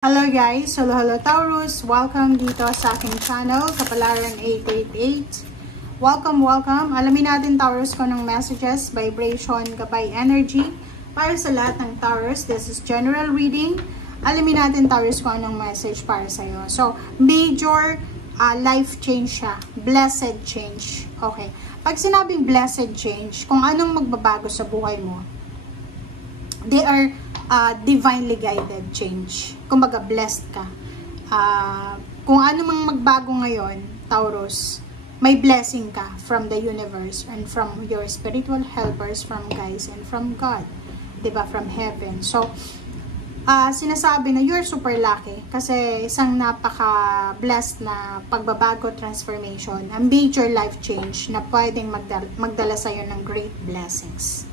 Hello guys! Hello Taurus! Welcome dito sa aking channel, Kapalaran 888. Welcome! Alamin natin Taurus ko ng messages, vibration, gabay energy para sa lahat ng Taurus. This is general reading. Alamin natin Taurus ko anong message para sa iyo. So, major life change siya. Blessed change. Okay. Pag sinabing blessed change, kung anong magbabago sa buhay mo, they are divinely guided change. Kumbaga, blessed ka. Kung ano mang magbago ngayon, Taurus, may blessing ka from the universe and from your spiritual helpers, from guys, and from God. Diba? From heaven. So, sinasabi na you're super lucky kasi isang napaka-blessed na pagbabago, transformation, a major life change na pwedeng magdala sa'yo ng great blessings.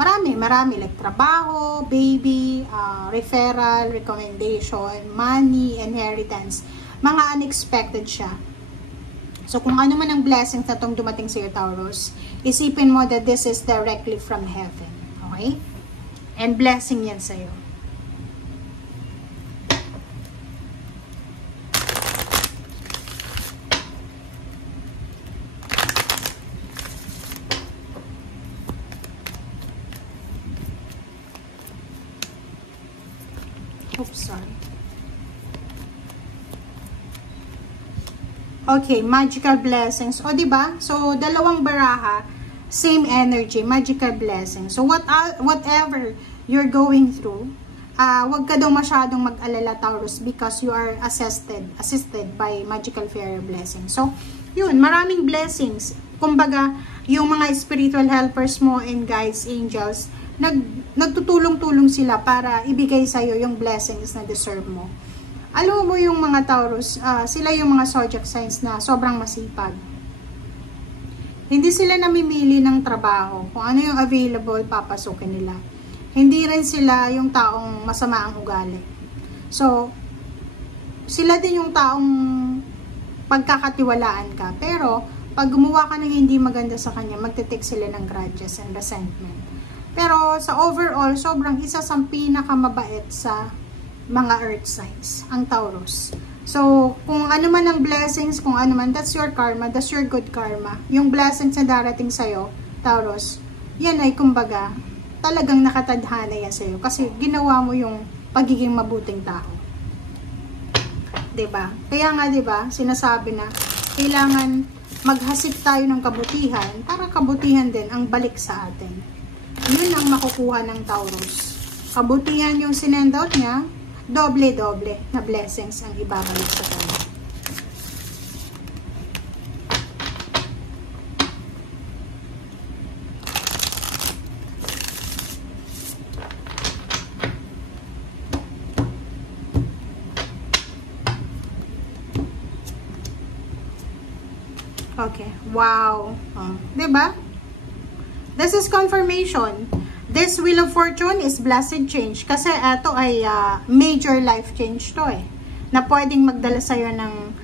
Marami, like trabaho, baby, referral, recommendation, money, inheritance. Mga unexpected siya. So, kung ano man ang blessings na itong dumating sa iyo, Taurus, isipin mo that this is directly from heaven. Okay? And blessing yan sa iyo. Oops, sorry. Okay, magical blessings. O, diba? So, dalawang baraha, same energy, magical blessings. So, whatever you're going through, wag ka daw masyadong mag-alala, Taurus, because you are assisted by magical fairy blessings. So, yun, maraming blessings. Kumbaga, yung mga spiritual helpers mo and guides, angels, nagtutulong-tulong sila para ibigay sa'yo yung blessings na deserve mo. Alam mo yung mga Taurus, sila yung mga zodiac signs na sobrang masipag. Hindi sila namimili ng trabaho. Kung ano yung available, papasukin nila. Hindi rin sila yung taong masama ang ugali. So, sila din yung taong pagkakatiwalaan ka. Pero, pag gumawa ka ng hindi maganda sa kanya, magte-take sila ng grudges and resentment. Pero sa overall, sobrang isa sa pinakamabait sa mga earth signs, ang Taurus. So, kung ano man ang blessings, kung ano man, that's your karma, that's your good karma. Yung blessings na darating sa'yo, Taurus, yan ay kumbaga, talagang nakatadhana yan sa'yo. Kasi ginawa mo yung pagiging mabuting tao. Diba? Kaya nga, diba, sinasabi na, kailangan maghasik tayo ng kabutihan, para kabutihan din ang balik sa atin. Yun ang makukuha ng Taurus. Kabutihan yung sinend out niya, doble-doble na blessings ang ibabalik sa kanya. Okay, wow. Diba? This is confirmation. This Wheel of Fortune is blessed change. Kasi ito ay major life change to eh. Na pwedeng magdala sa'yo ng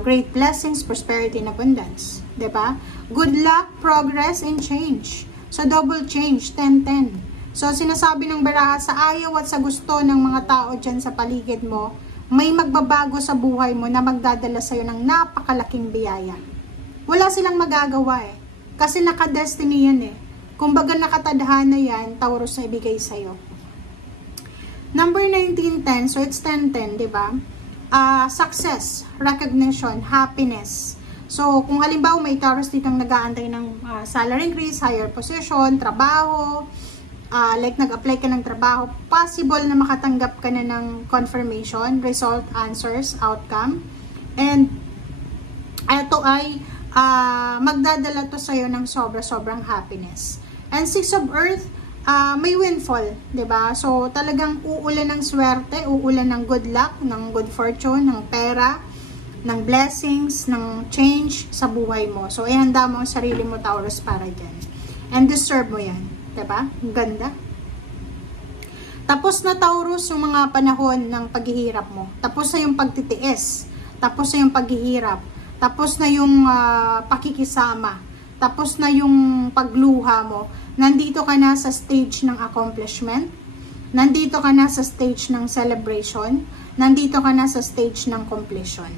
great blessings, prosperity, and abundance. Diba? Good luck, progress, and change. So, double change, 10-10. So, sinasabi ng baraha, sa ayaw at sa gusto ng mga tao dyan sa paligid mo, may magbabago sa buhay mo na magdadala sa'yo ng napakalaking biyaya. Wala silang magagawa eh. Kasi naka-destiny yan eh. Kumbaga nakatadhana yan, Taurus na ibigay sa'yo. Number 1910, so it's 10-10, diba? Success, recognition, happiness. So, kung halimbawa may Taurus ditong nag-aantay ng salary increase, higher position, trabaho, like nag-apply ka ng trabaho, possible na makatanggap ka na ng confirmation, result, answers, outcome. And, ito ay magdadala to sa'yo ng sobrang happiness. And 6 of Earth, may windfall, diba? So, talagang uulan ng swerte, uulan ng good luck, ng good fortune, ng pera, ng blessings, ng change sa buhay mo. So, ihanda mo ang sarili mo, Taurus, para dyan. And deserve mo yan, diba? Ang ganda. Tapos na, Taurus, yung mga panahon ng paghihirap mo. Tapos na yung pagtitiis. Tapos na yung paghihirap. Tapos na yung pakikisama. Tapos na yung pagluha mo. Nandito ka na sa stage ng accomplishment. Nandito ka na sa stage ng celebration. nandito ka na sa stage ng completion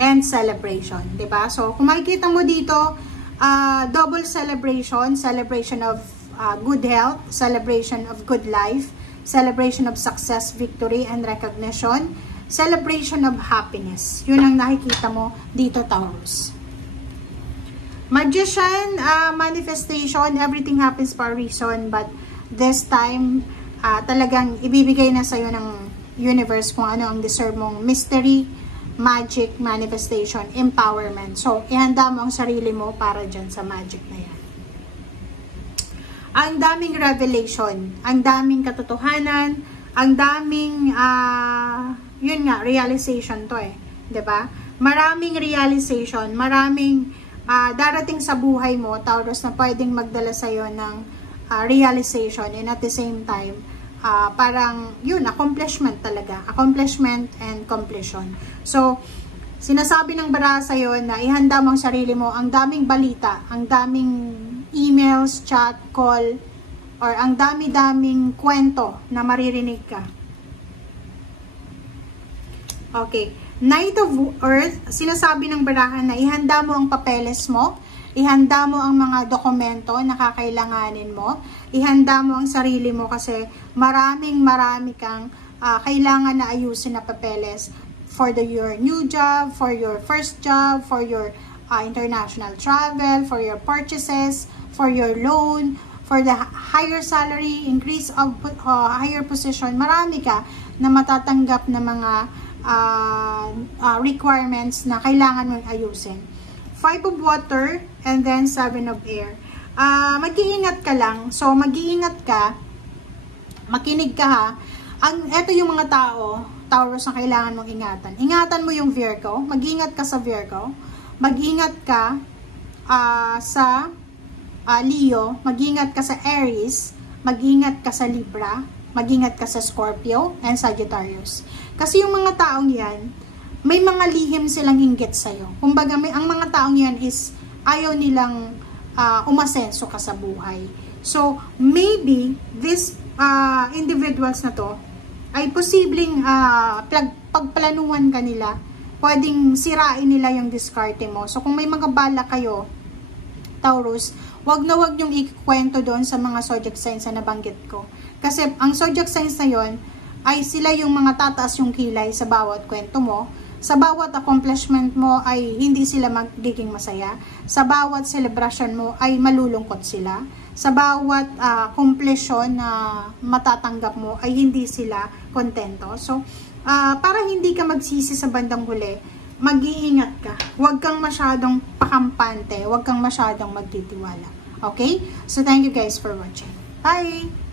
and celebration, diba? So, kung makikita mo dito, double celebration, celebration of good health, celebration of good life, celebration of success, victory, and recognition, celebration of happiness. Yun ang nakikita mo dito, Taurus. Magician, manifestation, everything happens for a reason, but this time, talagang ibibigay na sa'yo ng universe kung ano ang deserve mong mystery, magic, manifestation, empowerment. So, ihanda mo ang sarili mo para dyan sa magic na yan. Ang daming revelation, ang daming katotohanan, ang daming, yun nga, realization to eh. 'Di ba? Maraming realization, maraming darating sa buhay mo, Taurus, na pwedeng magdala sa'yo ng realization, and at the same time, parang yun, accomplishment talaga. Accomplishment and completion. So, sinasabi ng baraha sa'yo na ihanda mo ang sarili mo, ang daming balita, ang daming emails, chat, call, or ang dami-daming kwento na maririnig ka. Okay. Knight of Earth, sinasabi ng baraha na ihanda mo ang papeles mo, ihanda mo ang mga dokumento na kakailanganin mo, ihanda mo ang sarili mo kasi marami kang kailangan na ayusin na papeles for your new job, for your first job, for your international travel, for your purchases, for your loan, for the higher salary, increase of higher position. Marami ka na matatanggap na mga requirements na kailangan mong ayusin. 5 of water and then 7 of air. Mag-iingat ka lang. So, mag-iingat ka. Makinig ka ha. Ito yung mga tao, Taurus, na kailangan mong ingatan. Ingatan mo yung Virgo. Mag-iingat ka sa Virgo. Mag-iingat ka sa Leo. Mag-iingat ka sa Aries. Mag-iingat ka sa Libra. Mag-ingat ka sa Scorpio and Sagittarius. Kasi yung mga taong yan, may mga lihim silang inggit sa'yo. Kumbaga, ang mga taong yan is ayaw nilang umasenso ka sa buhay. So, maybe, these individuals na to, ay posibleng pagplanuhan ka nila, pwedeng sirain nila yung diskarte mo. So, kung may mga bala kayo, Taurus, wag niyong ikwento doon sa mga zodiac signs na nabanggit ko. Kasi ang zodiac signs na yon ay sila yung mga tataas yung kilay sa bawat kwento mo. Sa bawat accomplishment mo ay hindi sila magiging masaya. Sa bawat celebration mo ay malulungkot sila. Sa bawat completion na matatanggap mo ay hindi sila kontento. So, para hindi ka magsisi sa bandang huli, mag-iingat ka. Huwag kang masyadong pakampante. Huwag kang masyadong magtitiwala. Okay? So, thank you guys for watching. Bye!